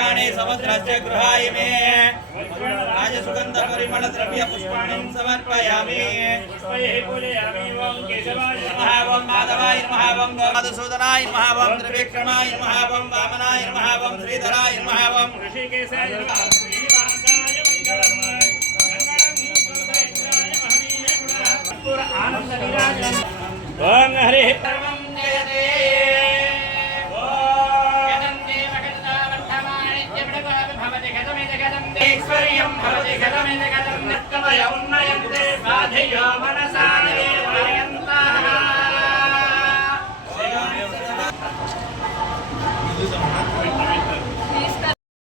पुष्पाणि समुद्रस्य गृहाय मे राजसुगंध परिमल द्रव्य पुष्पाणि समर्पयामि पुष्पैः पूजयामि ओम केशवाय नमः ओम माधवाय नमः ओम मधुसूदनाय नमः ओम त्रिविक्रमाय नमः ओम वामनाय नमः ओम श्रीधराय नमः ओम ऋषिकेशाय नमः श्रीवासाय मंगलम् आनंद विराजन ओम हरि सर्वं जयते ओम भवति गतमेव गतं ऐश्वर्यं भवति गतमेव गतं नित्यमय उन्नयन्ते साधयो मनसा